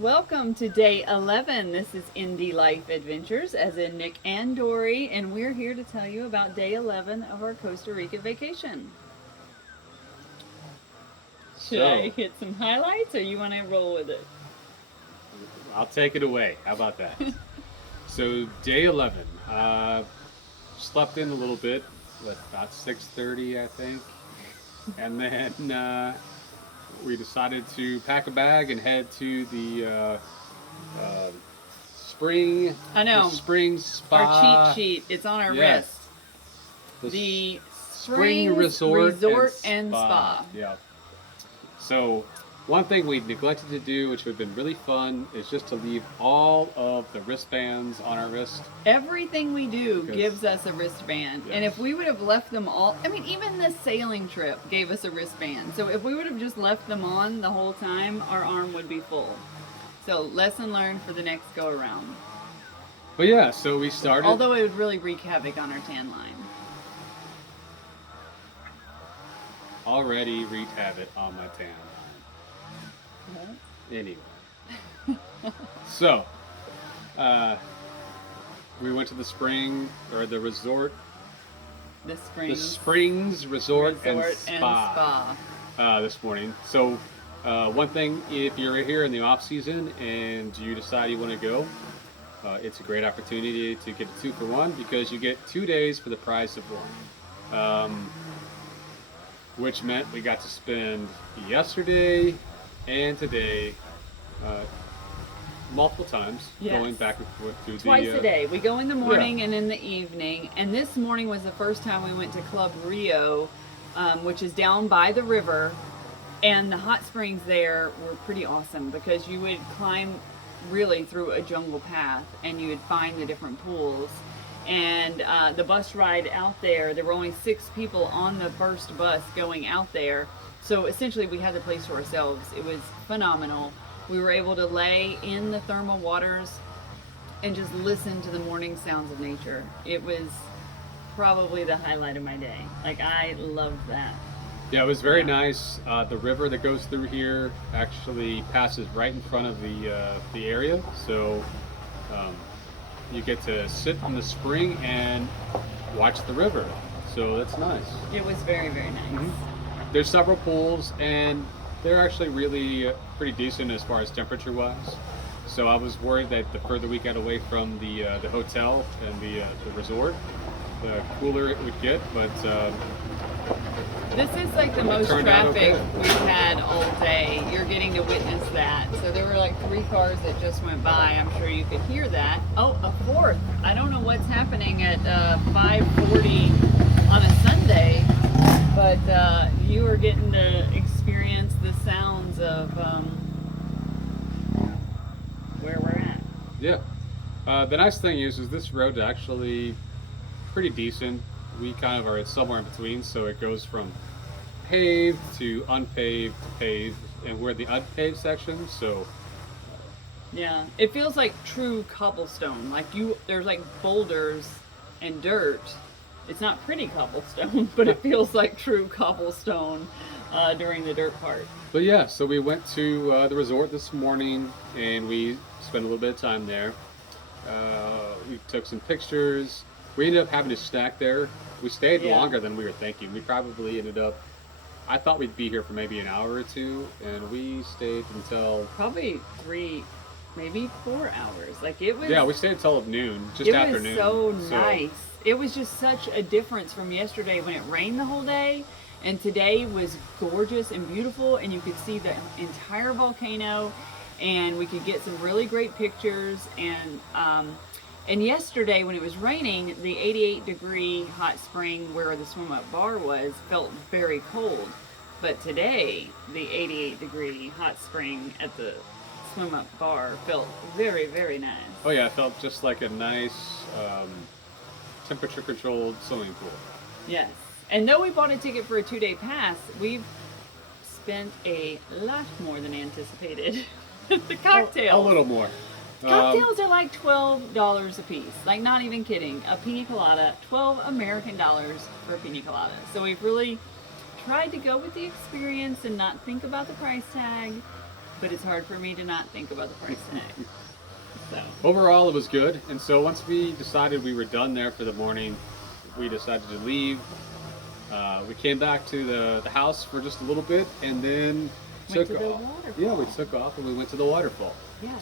Welcome to day 11. This is Indie Life Adventures, as in Nick and Dory, and we're here to tell you about day 11 of our Costa Rica vacation. Should I So, hit some highlights or you want to roll with it? I'll take it away. How about that? So, day 11. Slept in a little bit, about 6:30, I think. And then we decided to pack a bag and head to uh, spring, I the know. spring Our cheat spa. sheet, it's on our Yes, wrist. the The spring Springs resort and Resort and spa. Spa. Yeah. So, one thing we neglected to do, which would have been really fun, is just to leave all of the wristbands on our wrist. Everything we do Because, gives us a wristband. And if yes. we would have left them all, I mean, even the sailing trip gave us a wristband. So if we would have just left them on the whole time, our arm would be full. So lesson learned for the next go around. But yeah, so we started. Although it would really wreak havoc on our tan line. Already wreaked havoc on my tan. Anyway. So, uh, we went to the spring, or the resort, The the Springs Springs Resort, and Resort Spa, this morning. So, one thing, if you're here in the off season and you decide you want to go, it's a great opportunity to get a 2-for-1 because you get 2 days for the price of one. Which meant we got to spend yesterday and today uh, multiple times Yes. going back and forth to Twice the a day. We go in the morning and in the evening. And this morning was the first time we went to Club Rio, which is down by the river. And the hot springs there were pretty awesome because you would climb really through a jungle path and you would find the different pools. And the bus ride out there were only 6 people on the first bus going out there. So essentially we had the place to ourselves. It was phenomenal. We were able to lay in the thermal waters and just listen to the morning sounds of nature. It was probably the highlight of my day. Like, I loved that. Yeah, it was very nice. The river that goes through here actually passes right in front of the area, so you get to sit in the spring and watch the river. So that's nice. It was very, very nice. There's several pools, and they're actually really pretty decent as far as temperature wise. So I was worried that the further we got away from the hotel and the resort, the cooler it would get. But This is like the most turned out traffic okay. we've had all day. You're getting to witness that. So there were like 3 cars that just went by. I'm sure you could hear that. Oh, a fourth. I don't know what's happening at 5:40 on a Sunday, but you are getting to experience the sounds of where we're at. yeah, the nice thing is this road's actually pretty decent. We kind of are somewhere in between, so it goes from paved to unpaved to paved, and we're the unpaved section. So Yeah, it feels like true cobblestone. There's like boulders and dirt. It's not pretty cobblestone, but it feels like true cobblestone during the dirt part. But yeah, so we went to the resort this morning and we spent a little bit of time there. We took some pictures. We ended up having a snack there. We stayed Yeah. longer than we were thinking. We probably ended up, I thought we'd be here for maybe an hour or two, and we stayed until, Probably 3, maybe 4 hours. Like, it was. yeah, we stayed until noon, just It after was noon. so nice. It was just such a difference from yesterday when it rained the whole day, and today was gorgeous and beautiful, and you could see the entire volcano, and we could get some really great pictures. And yesterday when it was raining, the 88-degree hot spring where the swim up bar was felt very cold. But today, the 88-degree hot spring at the swim up bar felt very, very nice. Oh yeah, it felt just like a nice temperature controlled swimming pool. Yes. And though we bought a ticket for a 2-day pass, we've spent a lot more than anticipated. The cocktails. A little more. Cocktails are like $12 a piece. Like, not even kidding. A pina colada, 12 American dollars for a pina colada. So we've really tried to go with the experience and not think about the price tag. but it's hard for me to not think about the price tag. So Overall, it was good. And so once we decided we were done there for the morning, we decided to leave. We came back to the house for just a little bit, and then Went took to the off. waterfall. Yeah, we took off and we went to the waterfall. yes,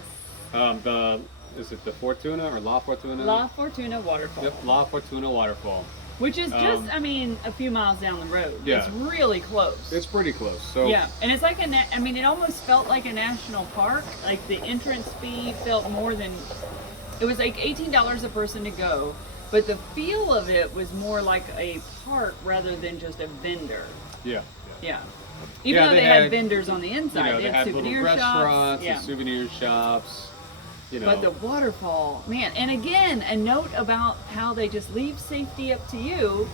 Is it the Fortuna or La Fortuna? La Fortuna Waterfall. Yep, La Fortuna Waterfall. Which is just, Um, I mean, a few miles down the road. Yeah. It's really close. It's pretty close. So Yeah, and it's like I mean, it almost felt like a national park. Like the entrance fee felt more than, it was like $18 a person to go, but the feel of it was more like a park rather than just a vendor. yeah. Yeah. Even Yeah, though they they had had, vendors on the inside, They had little souvenir shops. restaurants Yeah. and souvenir shops. But the waterfall, man, and again, a note about how they just leave safety up to you.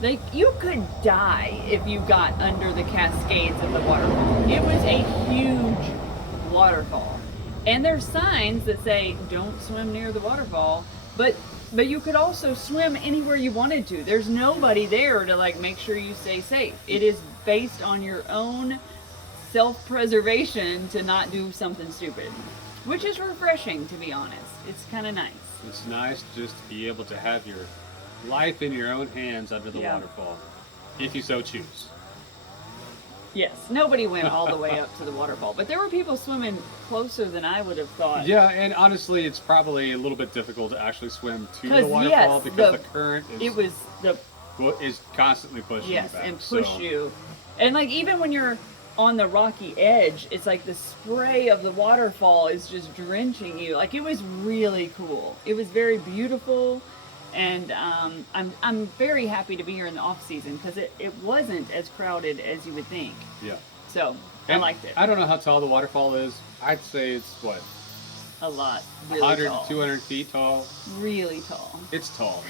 Like, you could die if you got under the cascades of the waterfall. It was a huge waterfall. And there's signs that say, don't swim near the waterfall, but you could also swim anywhere you wanted to. There's nobody there to like make sure you stay safe. It is based on your own self-preservation to not do something stupid, which is refreshing, to be honest. It's kind of nice. It's nice just to be able to have your life in your own hands under the Yeah. waterfall, if you so choose. Yes, nobody went all the way up to the waterfall, but there were people swimming closer than I would have thought. Yeah, and honestly, it's probably a little bit difficult to actually swim to the 'Cause, waterfall yes, because the current It was the is constantly pushing yes, you back. and push so, you, and like even when you're on the rocky edge, it's like the spray of the waterfall is just drenching you. Like it was really cool. It was very beautiful. And I'm very happy to be here in the off season because it wasn't as crowded as you would think. Yeah. So I And liked it I don't know how tall the waterfall is. I'd say it's what, a lot. Really 100, tall. 200 feet tall. Really tall. It's tall.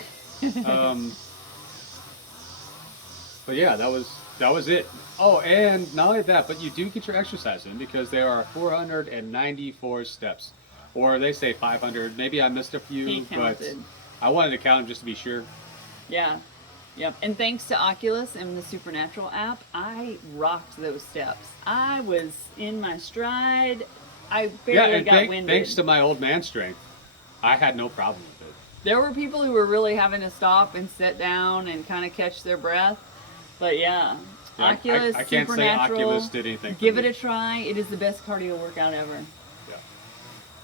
But yeah, that was it. Oh, and not only that, but you do get your exercise in because there are 494 steps, or they say 500. Maybe I missed a few, He but counted. I wanted to count them just to be sure. Yeah. Yep. And thanks to Oculus and the Supernatural app, I rocked those steps. I was in my stride. I barely and got winded. thanks to my old man strength, I had no problem with it. There were people who were really having to stop and sit down and kind of catch their breath. But yeah, Yeah, Oculus, I can't say Supernatural, Oculus did anything for give me. it a try. It is the best cardio workout ever. Yeah.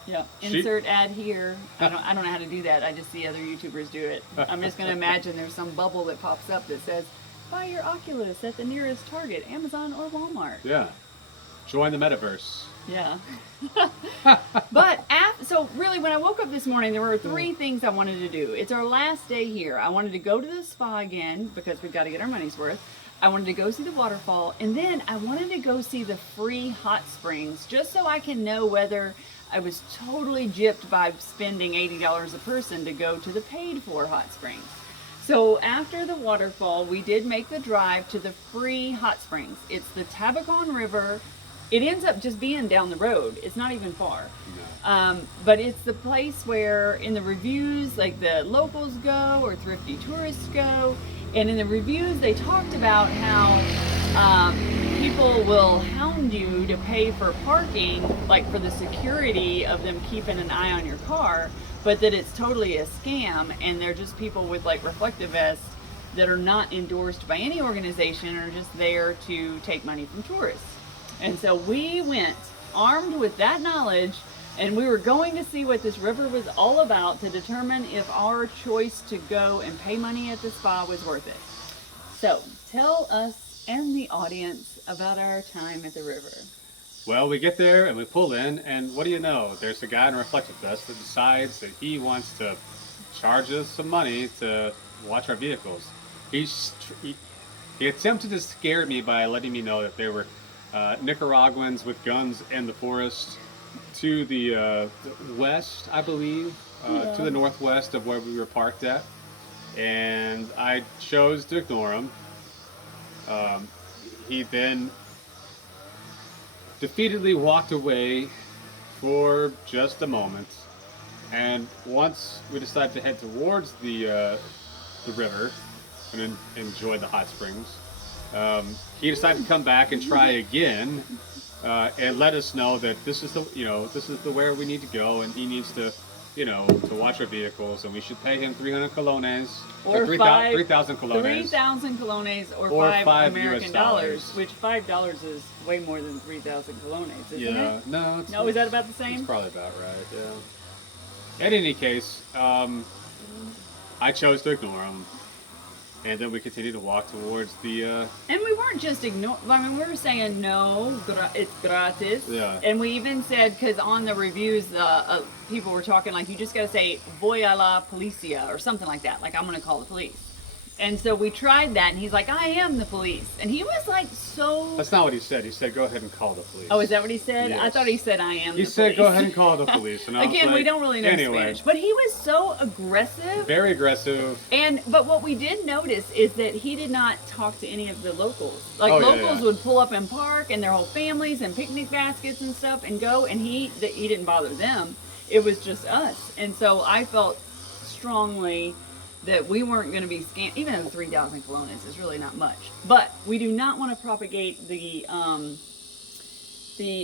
Yeah. She- Insert ad here. I don't know how to do that. I just see other YouTubers do it. I'm just going to imagine there's some bubble that pops up that says, buy your Oculus at the nearest Target, Amazon, or Walmart. Yeah. Join the metaverse. Yeah. But so really, when I woke up this morning, there were three things I wanted to do. It's our last day here. I wanted to go to the spa again because we've got to get our money's worth. I wanted to go see the waterfall, and then I wanted to go see the free hot springs just so I can know whether I was totally gypped by spending $80 a person to go to the paid for hot springs. So after the waterfall, we did make the drive to the free hot springs. It's the Tabacon River. It ends up just being down the road. It's not even far. But it's the place where in the reviews, like the locals go or thrifty tourists go. And in the reviews, they talked about how people will hound you to pay for parking, like for the security of them keeping an eye on your car, but that it's totally a scam and they're just people with like reflective vests that are not endorsed by any organization and are just there to take money from tourists. And so we went armed with that knowledge, and we were going to see what this river was all about to determine if our choice to go and pay money at the spa was worth it. So tell us and the audience about our time at the river. Well, we get there and we pull in, and what do you know? There's a guy in a reflective vest that decides that he wants to charge us some money to watch our vehicles. He attempted to scare me by letting me know that there were Nicaraguans with guns in the forest to the west, I believe, to the northwest of where we were parked at. And I chose to ignore him. He then defeatedly walked away for just a moment. And once we decided to head towards the river and enjoy the hot springs, he decided to come back and try again and let us know that this is the where we need to go, and he needs to, to watch our vehicles, and we should pay him 300 colones Or 3,000 colones. 3,000 colones or Or five $5 American US dollars, which $5 is way more than 3,000 colones, isn't it? No, No, is that about the same? It's probably about right. Yeah. In any case, I chose to ignore him, and then we continued to walk towards the. And we weren't just ignoring. I mean, we were saying no, it's gratis. Yeah. And we even said, because on the reviews, people were talking like, you just got to say "voy a la policia" or something like that. Like, I'm going to call the police. And so we tried that, and he's like, I am the police. And he was like, so. That's not what he said. He said, go ahead and call the police. Oh, is that what he said? Yes. I thought he said, I am the police. He said, go ahead and call the police. And I was Again, like, we don't really know Spanish. But he was so aggressive. Very aggressive. But what we did notice is that he did not talk to any of the locals. Like, Oh, yeah, locals yeah. would pull up and park, and their whole families and picnic baskets and stuff, and go, and he didn't bother them. It was just us. And so I felt strongly that we weren't going to be scammed. Even though 3,000 colones is really not much, but we do not want to propagate the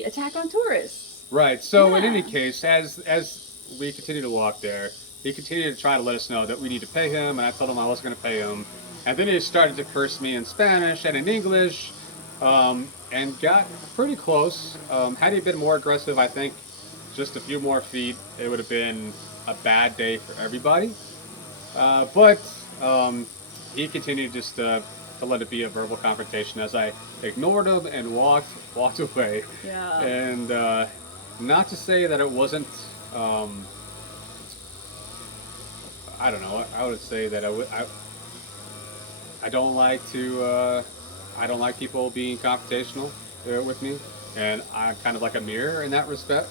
attack on tourists. Right. So in Yeah. any case, as we continue to walk there, he continued to try to let us know that we need to pay him, and I told him I wasn't going to pay him. And then he started to curse me in Spanish and in English, and got pretty close. Had he been more aggressive, I think just a few more feet, it would have been a bad day for everybody. But he continued just to let it be a verbal confrontation as I ignored him and walked away. Yeah. And not to say that it wasn't. I don't know. I would say that I don't like to. I don't like people being confrontational with me, and I'm kind of like a mirror in that respect.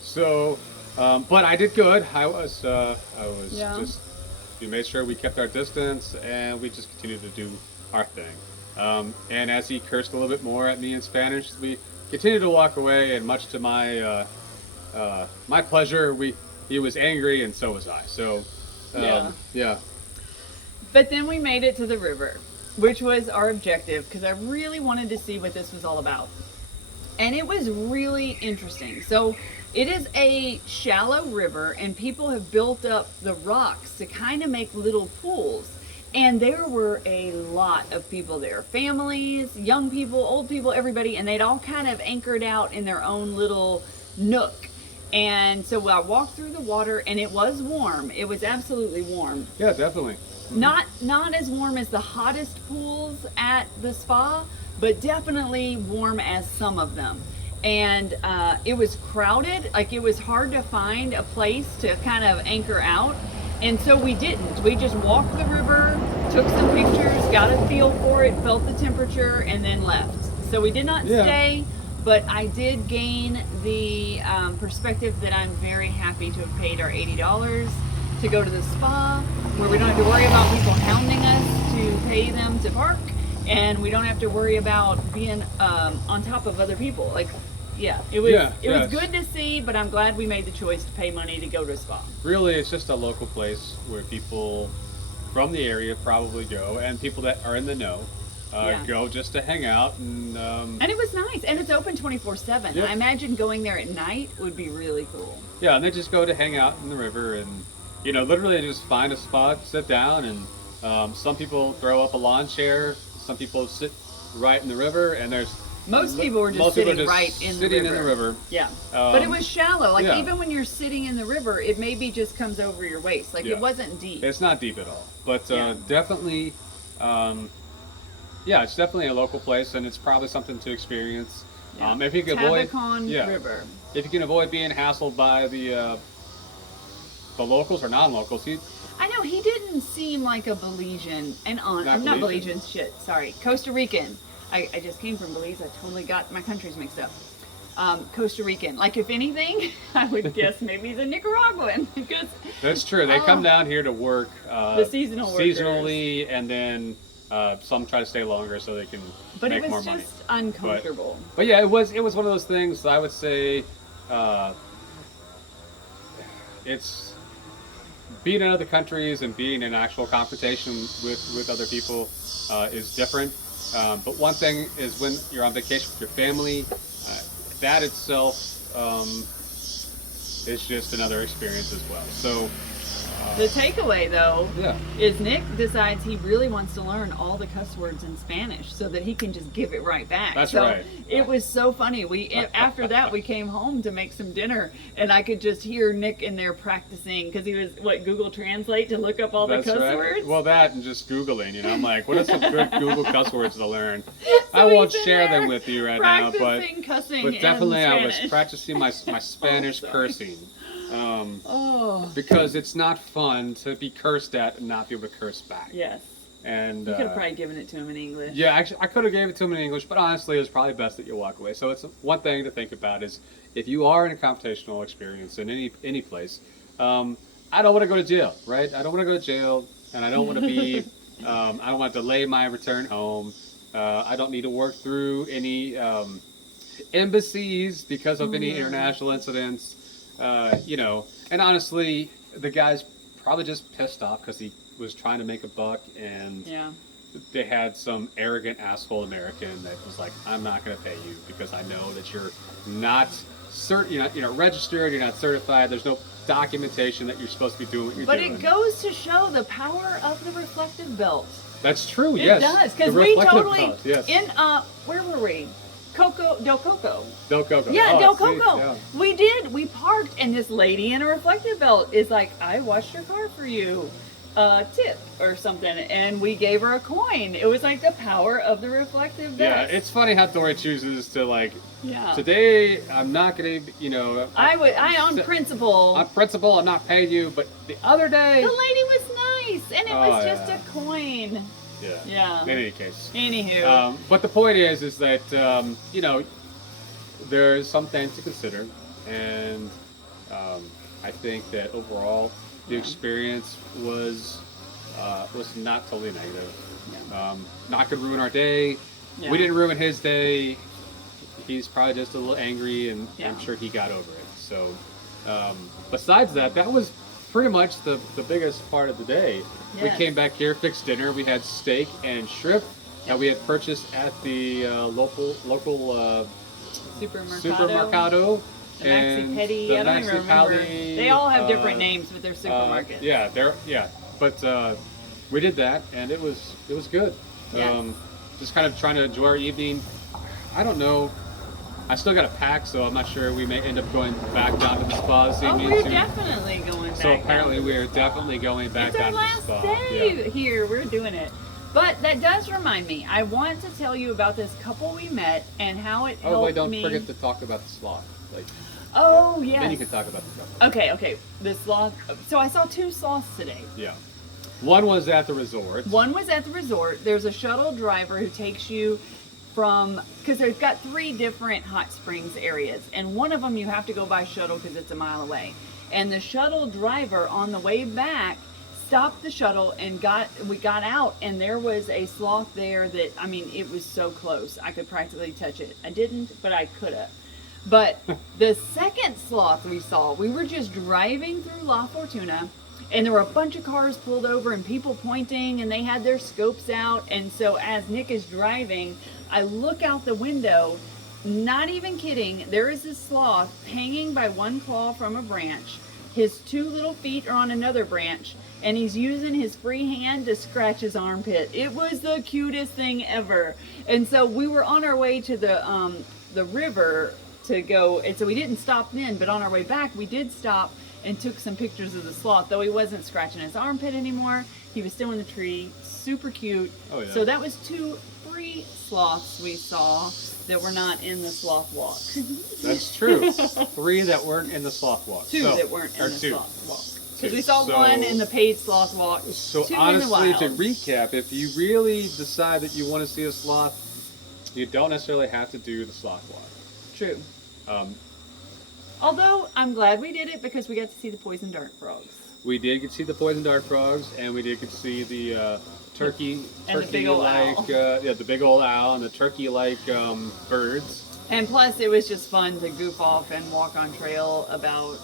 So, but I did good. I was Yeah. just. We made sure we kept our distance, and we just continued to do our thing. And as he cursed a little bit more at me in Spanish, we continued to walk away. And much to my my pleasure, he was angry, and so was I. So, yeah. But then we made it to the river, which was our objective, because I really wanted to see what this was all about. And it was really interesting. So it is a shallow river, and people have built up the rocks to kind of make little pools. And there were a lot of people there, families, young people, old people, everybody, and they'd all kind of anchored out in their own little nook. And so I walked through the water, and it was warm. It was absolutely warm. Yeah, definitely. Not as warm as the hottest pools at the spa, but definitely warm as some of them. And it was crowded. Like, it was hard to find a place to kind of anchor out. And so we didn't. We just walked the river, took some pictures, got a feel for it, felt the temperature, and then left. So we did not stay, but I did gain the perspective that I'm very happy to have paid our $80 to go to the spa, where we don't have to worry about people hounding us to pay them to park, and we don't have to worry about being on top of other people. Like, it was good to see, but I'm glad we made the choice to pay money to go to a spa. Really, it's just a local place where people from the area probably go, and people that are in the know go just to hang out. And it was nice, and it's open 24/7. Yep. I imagine going there at night would be really cool. Yeah, and they just go to hang out in the river, and literally just find a spot, sit down, and some people throw up a lawn chair. Some people sit right in the river, and most people were just sitting right in the river. Yeah, but it was shallow. Like, even when you're sitting in the river, it maybe just comes over your waist. Like, it wasn't deep. It's not deep at all, but definitely, it's definitely a local place, and it's probably something to experience. Yeah. If you can Tabacon River. If you can avoid being hassled by the locals or non-locals, I know he didn't seem like a Belizean, I'm not Belizean, sorry, Costa Rican. I just came from Belize. I totally got my countries mixed up. Costa Rican. Like, if anything, I would guess maybe he's a Nicaraguan. Because that's true. They come down here to work the seasonally, and then some try to stay longer so they can make more money. But it was just uncomfortable. But yeah, it was one of those things. I would say it's being in other countries and being in actual confrontation with other people is different. But one thing is, when you're on vacation with your family, that itself is just another experience as well. So The takeaway, though, yeah, is Nick decides he really wants to learn all the cuss words in Spanish so that he can just give it right back. That's so right. It was so funny. After that we came home to make some dinner, and I could just hear Nick in there practicing because he was Google Translate to look up all the cuss words. Well, that and just Googling, I'm like, what are some good Google cuss words to learn? So I won't he's in share there them with you right now, but practicing cussing definitely in I was Spanish. practicing my Spanish cursing. Oh. Because it's not fun to be cursed at and not be able to curse back. Yes. And You could have probably given it to him in English. yeah, actually, I could have gave it to him in English, but honestly, it was probably best that you walk away. So it's one thing to think about is if you are in a computational experience in any place, I don't want to go to jail, right? I don't want to go to jail, and I don't want to be, I don't want to delay my return home. I don't need to work through any embassies because of any international incidents. And honestly, the guy's probably just pissed off because he was trying to make a buck, and Yeah. they had some arrogant asshole American that was like, "I'm not going to pay you because I know that you're not you're not registered, you're not certified. There's no documentation that you're supposed to be doing what you're doing." But it goes to show the power of the reflective belt. That's true. It Yes, does, The because we reflective totally belt, yes. in where were we? Del Coco. Del Coco. Yeah, Oh, Del see, Coco. yeah. We did. We parked, and this lady in a reflective belt is like, "I washed your car for you, tip or something," and we gave her a coin. It was like the power of the reflective Yeah, belt. it's funny how Dory chooses to Yeah. Today I'm not going to, I on principle. on principle, I'm not paying you, but the other day. The lady was nice, and it was just yeah. a coin. Yeah. Yeah. In any case. Anywho. But the point is that there's some things to consider, and I think that overall the experience was not totally negative. Yeah. Not gonna ruin our day. Yeah. We didn't ruin his day. He's probably just a little angry, and Yeah. I'm sure he got over it. So, besides that, that was pretty much the biggest part of the day. We Yes. came back here, fixed dinner. We had steak and shrimp that we had purchased at the local supermercado. The Maxi Petty. I don't even remember. They all have different names, but they're supermarkets. But we did that, and it was good. Yes. Just kind of trying to enjoy our evening. I don't know. I still got to pack, so I'm not sure. We may end up going back down to the spa this evening. We're too. definitely going back. So apparently we are definitely going back It's our down to last the spa. day here. We're doing it. But that does remind me. I want to tell you about this couple we met and how it helped Oh wait, don't me. forget to talk about the sloth. Oh, yeah. yes. Then you can talk about the couple. Okay. The sloth. So I saw two sloths today. Yeah. One was at the resort. One was at the resort. There's a shuttle driver who takes you because they've got 3 different hot springs areas, and one of them you have to go by shuttle because it's a mile away. And the shuttle driver on the way back stopped the shuttle and we got out, and there was a sloth there that, I mean, it was so close. I could practically touch it. I didn't, but I could have. But the second sloth we saw, we were just driving through La Fortuna, and there were a bunch of cars pulled over and people pointing, and they had their scopes out. And so as Nick is driving, I look out the window, not even kidding, there is this sloth hanging by one claw from a branch. His 2 little feet are on another branch, and he's using his free hand to scratch his armpit. It was the cutest thing ever. And so we were on our way to the river to go, and so we didn't stop then, but on our way back we did stop and took some pictures of the sloth. Though he wasn't scratching his armpit anymore, he was still in the tree. Super cute. Oh, yeah. So that was 2 free sloths we saw that were not in the sloth walk. That's true. 3 that weren't in the sloth walk. 2 that weren't in the 2. sloth walk. 2. Because we saw 1 in the paid sloth walk. So 2 honestly, in the to wild. recap, if you really decide that you want to see a sloth, you don't necessarily have to do the sloth walk. True. Um, Although I'm glad we did it because we got to see the poison dart frogs. we did get to see the poison dart frogs, and we did get to see the turkey, And the big old owl. the big old owl and the turkey-like birds. And plus, it was just fun to goof off and walk on trail about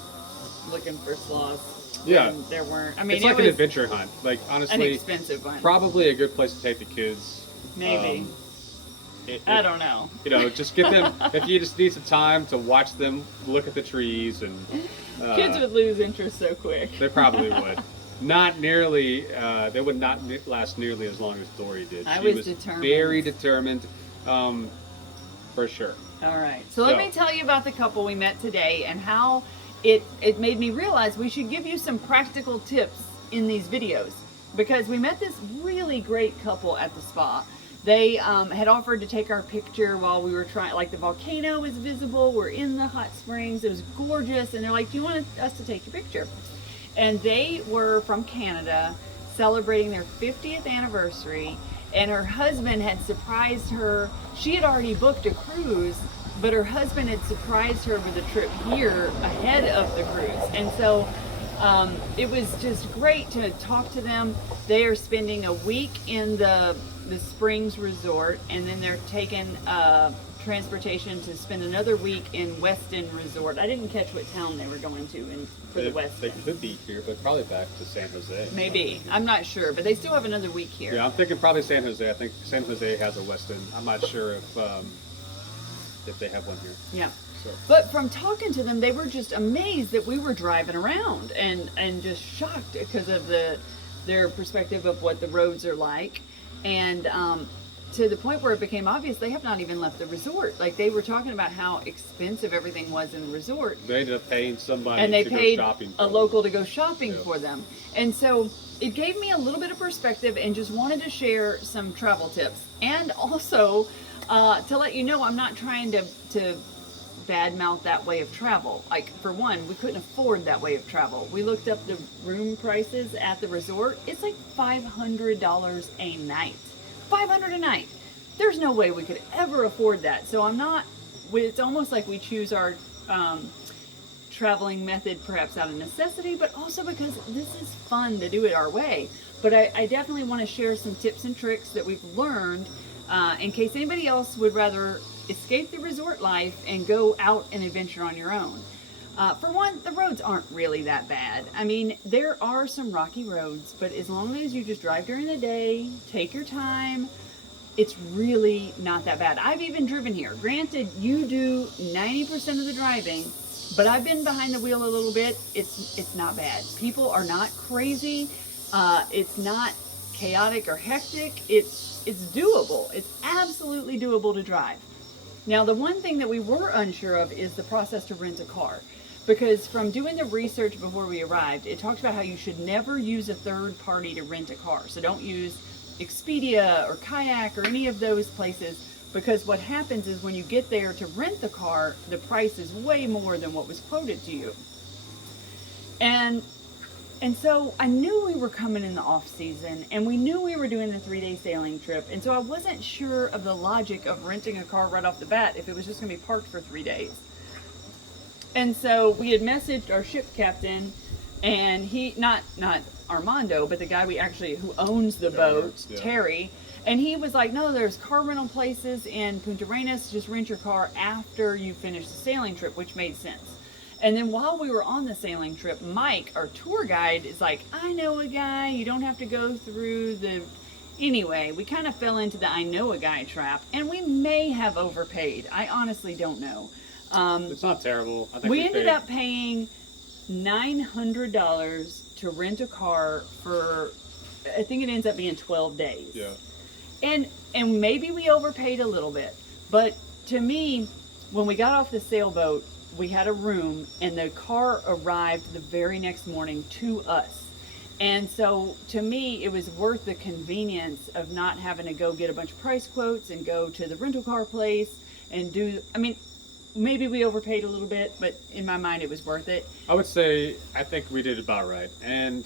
looking for sloths. Yeah. when there weren't. I mean, It's like it an was adventure hunt. Like an honestly, expensive one. probably a good place to take the kids. Maybe. I don't know. You know, just get them, if you just need some time to watch them look at the trees and... Kids would lose interest so quick. They probably would. Not nearly, they would not last nearly as long as Dory did. She was determined. Very determined, for sure. All right. So let me tell you about the couple we met today and how it made me realize we should give you some practical tips in these videos, because we met this really great couple at the spa. They had offered to take our picture while we were trying, like the volcano was visible, we're in the hot springs, it was gorgeous, and they're like, do you want us to take your picture? And they were from Canada, celebrating their 50th anniversary, and her husband had surprised her. She had already booked a cruise, but her husband had surprised her with a trip here ahead of the cruise. And so it was just great to talk to them. They are spending a week in the Springs Resort, and then they're taking transportation to spend another week in Weston Resort. I didn't catch what town they were going to for the Weston. They could be here, but probably back to San Jose. Maybe. I'm not sure, but they still have another week here. Yeah, I'm thinking probably San Jose. I think San Jose has a Weston. I'm not sure if they have one here. Yeah. So. But from talking to them, they were just amazed that we were driving around and just shocked because of their perspective of what the roads are like. And to the point where it became obvious they have not even left the resort. Like, they were talking about how expensive everything was in the resort. They ended up paying somebody and they to paid go shopping for a them. local to go shopping for them. And so it gave me a little bit of perspective, and just wanted to share some travel tips. And also to let you know, I'm not trying to badmouth that way of travel. Like, for one, we couldn't afford that way of travel. We looked up the room prices at the resort. It's like $500 a night. $500 a night. There's no way we could ever afford that. So it's almost like we choose our traveling method perhaps out of necessity, but also because this is fun to do it our way. But I definitely want to share some tips and tricks that we've learned in case anybody else would rather escape the resort life and go out and adventure on your own. For one, the roads aren't really that bad. I mean, there are some rocky roads, but as long as you just drive during the day, take your time, it's really not that bad. I've even driven here. Granted, you do 90% of the driving, but I've been behind the wheel a little bit. It's not bad. People are not crazy. It's not chaotic or hectic. It's doable. It's absolutely doable to drive. Now, the one thing that we were unsure of is the process to rent a car. Because from doing the research before we arrived, it talks about how you should never use a third party to rent a car. So don't use Expedia or Kayak or any of those places, because what happens is when you get there to rent the car, the price is way more than what was quoted to you. And so I knew we were coming in the off season, and we knew we were doing the 3-day sailing trip. And so I wasn't sure of the logic of renting a car right off the bat if it was just going to be parked for 3 days. And so we had messaged our ship captain, and he, not Armando, but the guy who owns the boat, yeah. Terry, and he was like, no, there's car rental places in Punta Arenas, just rent your car after you finish the sailing trip, which made sense. And then while we were on the sailing trip, Mike, our tour guide, is like, I know a guy, you don't have to go through the... Anyway, we kind of fell into the I know a guy trap, and we may have overpaid. I honestly don't know. It's not terrible. I think we ended up paying $900 to rent a car for, I think it ends up being 12 days. Yeah. And maybe we overpaid a little bit, but to me, when we got off the sailboat, we had a room, and the car arrived the very next morning to us. And so to me, it was worth the convenience of not having to go get a bunch of price quotes and go to the rental car place and maybe we overpaid a little bit, but in my mind, it was worth it. I would say, I think we did about right. And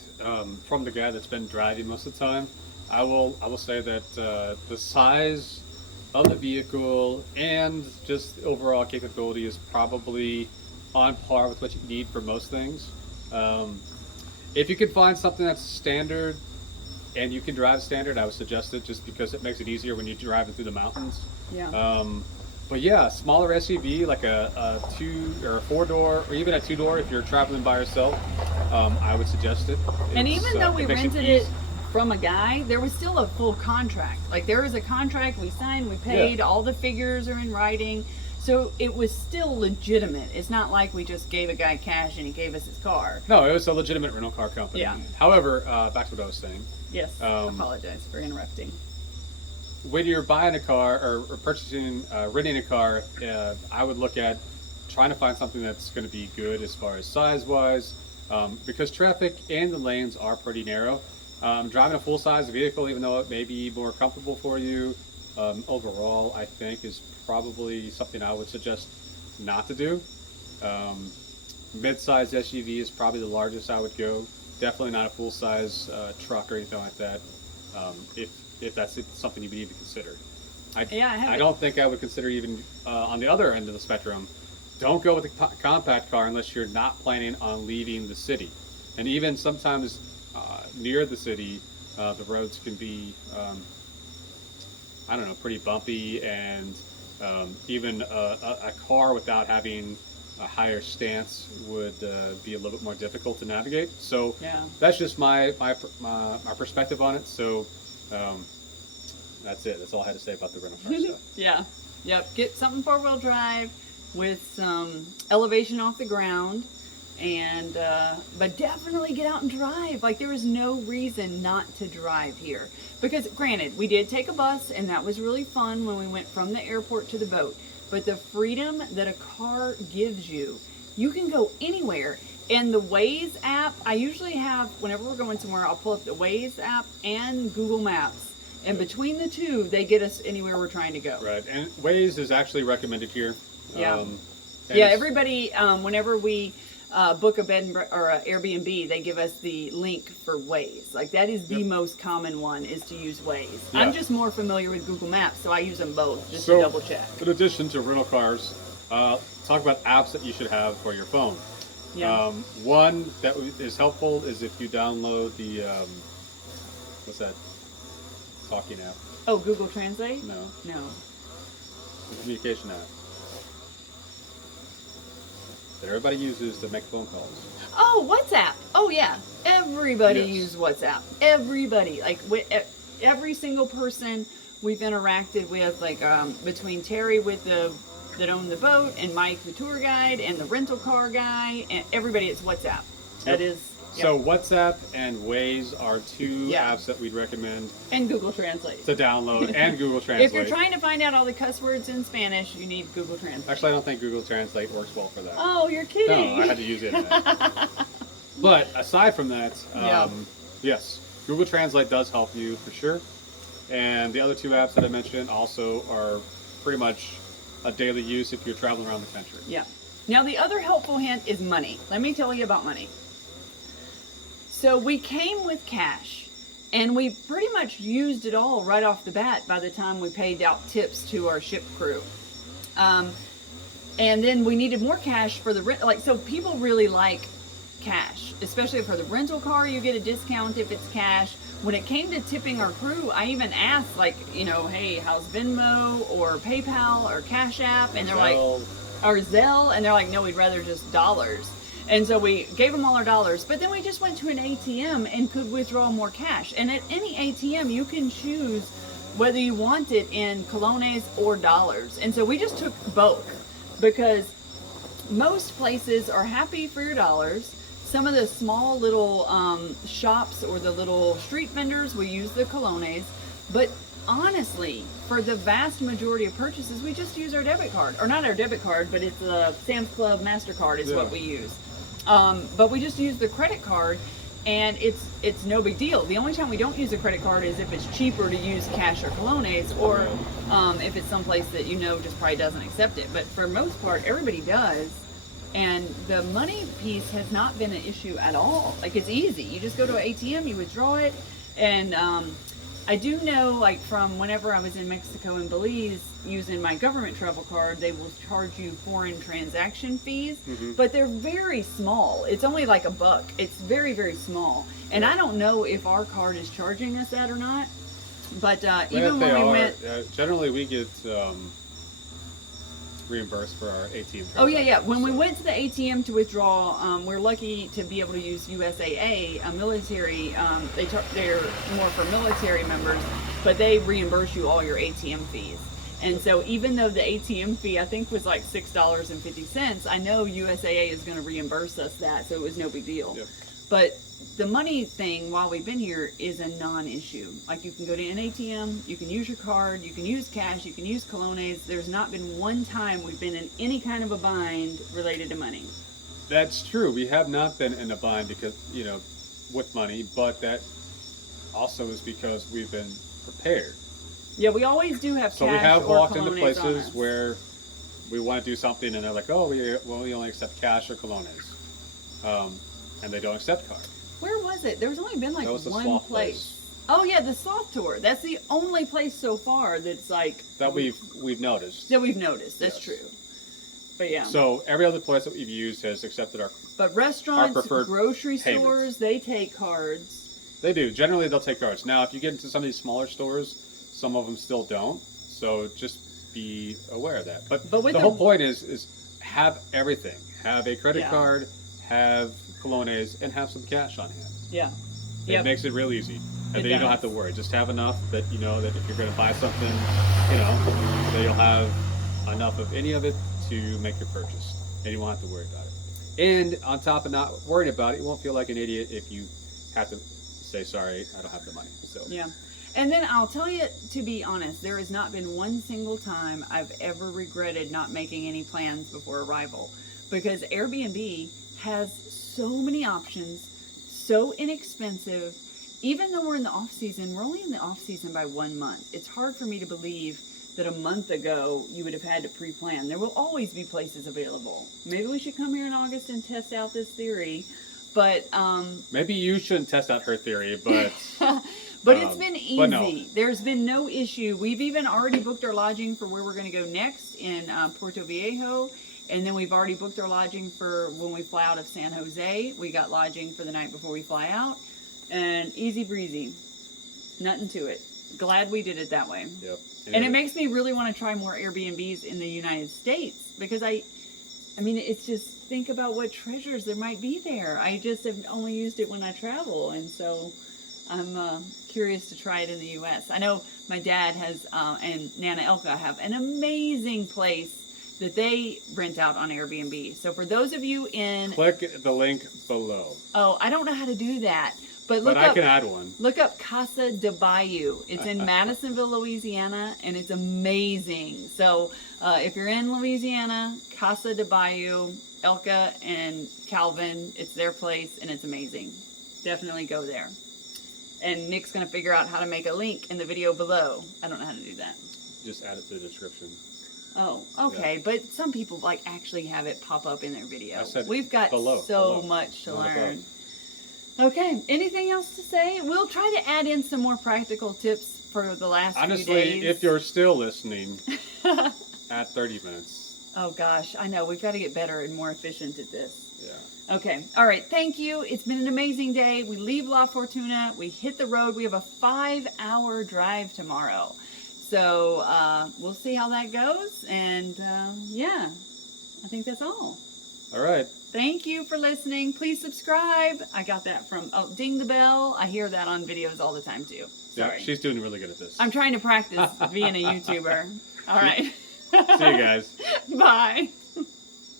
from the guy that's been driving most of the time, I will say that the size of the vehicle and just overall capability is probably on par with what you need for most things. If you can find something that's standard and you can drive standard, I would suggest it, just because it makes it easier when you're driving through the mountains. Yeah. But yeah, smaller SUV, like a 2 or a 4-door, or even a 2-door if you're traveling by yourself, I would suggest it. And even though we rented it from a guy, there was still a full contract. Like there was a contract we signed, we paid, all the figures are in writing. So it was still legitimate. It's not like we just gave a guy cash and he gave us his car. No, it was a legitimate rental car company. Yeah. However, back to what I was saying. Yes. Apologize for interrupting. When you're buying a car or purchasing, renting a car, I would look at trying to find something that's going to be good as far as size-wise, because traffic and the lanes are pretty narrow. Driving a full-size vehicle, even though it may be more comfortable for you, overall, I think is probably something I would suggest not to do. Mid-sized SUV is probably the largest I would go. Definitely not a full-size truck or anything like that. If that's something you would even consider. I don't think I would consider even on the other end of the spectrum. Don't go with a compact car unless you're not planning on leaving the city. And even sometimes near the city, the roads can be, I don't know, pretty bumpy, and even a car without having a higher stance would be a little bit more difficult to navigate. So that's just my perspective on it. So that's it. That's all I had to say about the rental car stuff. Yeah. Yep. Get something 4-wheel drive with some elevation off the ground, and but definitely get out and drive. Like there is no reason not to drive here, because granted, we did take a bus and that was really fun when we went from the airport to the boat, but the freedom that a car gives you, you can go anywhere. And the Waze app, I usually have, whenever we're going somewhere, I'll pull up the Waze app and Google Maps, and between the two they get us anywhere we're trying to go. Right. And Waze is actually recommended here. Yeah. Everybody, whenever we book a bed and or a Airbnb, they give us the link for Waze. Like that is the most common one, is to use Waze. I'm just more familiar with Google Maps, so I use them both just to double check. In addition to rental cars, talk about apps that you should have for your phone. One that is helpful is if you download the what's that talking app? Oh, Google Translate? No. The communication app that everybody uses to make phone calls. Oh, WhatsApp. Oh yeah, everybody uses WhatsApp. Everybody, like every single person we've interacted with, like between Terry that owned the boat, and Mike the tour guide, and the rental car guy, and everybody, it's WhatsApp. That is. So WhatsApp and Waze are two apps that we'd recommend. And Google Translate. To download, and Google Translate. If you're trying to find out all the cuss words in Spanish, you need Google Translate. Actually, I don't think Google Translate works well for that. Oh, you're kidding. No, I had to use it. But aside from that, yes, Google Translate does help you for sure. And the other two apps that I mentioned also are pretty much a daily use if you're traveling around the country. Yeah. Now, the other helpful hint is money. Let me tell you about money. So we came with cash, and we pretty much used it all right off the bat by the time we paid out tips to our ship crew. And then we needed more cash for the rent. Like, so people really like cash, especially for the rental car. You get a discount if it's cash. When it came to tipping our crew, I even asked, like, you know, hey, how's Venmo or PayPal or Cash App? And they're like, or Zelle, and they're like, no, we'd rather just dollars. And so we gave them all our dollars, but then we just went to an ATM and could withdraw more cash. And at any ATM, you can choose whether you want it in colones or dollars. And so we just took both, because most places are happy for your dollars. Some of the small little shops or the little street vendors will use the colones, but honestly, for the vast majority of purchases, we just use our debit card. Or not our debit card, but it's a Sam's Club MasterCard is what we use. But we just use the credit card, and it's no big deal. The only time we don't use a credit card is if it's cheaper to use cash or colones, or if it's someplace that you know just probably doesn't accept it. But for most part, everybody does. And the money piece has not been an issue at all. Like, it's easy. You just go to an ATM, you withdraw it. And I do know, like, from whenever I was in Mexico and Belize using my government travel card, they will charge you foreign transaction fees, but they're very small. It's only like $1. It's very, very small. And I don't know if our card is charging us that or not. But even when we went, generally we get reimbursed for our ATM. Oh yeah, yeah. transactions, When we so. went to the ATM to withdraw, we're lucky to be able to use USAA, a military. They're more for military members, but they reimburse you all your ATM fees. And so even though the ATM fee I think was like $6.50, I know USAA is going to reimburse us that, so it was no big deal. Yep. But the money thing while we've been here is a non-issue. Like you can go to an ATM, you can use your card, you can use cash, you can use colones. There's not been one time we've been in any kind of a bind related to money. That's true. We have not been in a bind because, with money, but that also is because we've been prepared. Yeah, we always do have So cash we have or walked into colones on places us. where we want to do something and they're like, oh, we only accept cash or colones. And they don't accept card. Where was it? There's only been like That was the one sloth place. Oh yeah, the sloth tour. That's the only place so far that's like That we've noticed. that we've noticed. That's Yes. true. But yeah. So every other place that we've used has accepted our. But restaurants, preferred grocery payments. stores, they take cards. They do. Generally, they'll take cards. Now, if you get into some of these smaller stores, some of them still don't. So just be aware of that. But with the whole point is have everything. Have a credit Yeah. card, have colones, and have some cash on hand. Yeah. It Yep. makes it real easy. And It then you don't does. have to worry. Just have enough that you know that if you're going to buy something, that you'll have enough of any of it to make your purchase. And you won't have to worry about it. And on top of not worrying about it, you won't feel like an idiot if you have to say, sorry, I don't have the money. So Yeah. And then I'll tell you, to be honest, there has not been one single time I've ever regretted not making any plans before arrival, because Airbnb has so many options, so inexpensive. Even though we're in the off season, we're only in the off season by 1 month. It's hard for me to believe that a month ago you would have had to pre-plan. There will always be places available. Maybe we should come here in August and test out this theory. But maybe you shouldn't test out her theory, but but it's been easy. but no. There's been no issue. We've even already booked our lodging for where we're going to go next in Puerto Viejo. And then we've already booked our lodging for when we fly out of San Jose. We got lodging for the night before we fly out. And easy breezy. Nothing to it. Glad we did it that way. Yep. And it makes me really want to try more Airbnbs in the United States, because I mean, it's just, think about what treasures there might be there. I just have only used it when I travel, and so I'm curious to try it in the U.S. I know my dad has and Nana Elka have an amazing place that they rent out on Airbnb. So for those of you in... Click the link below. Oh, I don't know how to do that. But look But I up, can add one. Look up Casa de Bayou. It's in Madisonville, Louisiana, and it's amazing. So if you're in Louisiana, Casa de Bayou, Elka and Calvin, it's their place, and it's amazing. Definitely go there. And Nick's going to figure out how to make a link in the video below. I don't know how to do that. Just add it to the description. Oh, okay. Yeah. But some people like actually have it pop up in their video. I said we've got so much to learn. Okay, anything else to say? We'll try to add in some more practical tips for the last few days. Honestly, if you're still listening at 30 minutes. Oh gosh, I know. We've got to get better and more efficient at this. Yeah. Okay, all right. Thank you. It's been an amazing day. We leave La Fortuna. We hit the road. We have a 5-hour drive tomorrow. So we'll see how that goes. And yeah, I think that's all. All right. Thank you for listening. Please subscribe. I got that from, ding the bell. I hear that on videos all the time too. Sorry. Yeah, she's doing really good at this. I'm trying to practice being a YouTuber. All right. See you guys. Bye.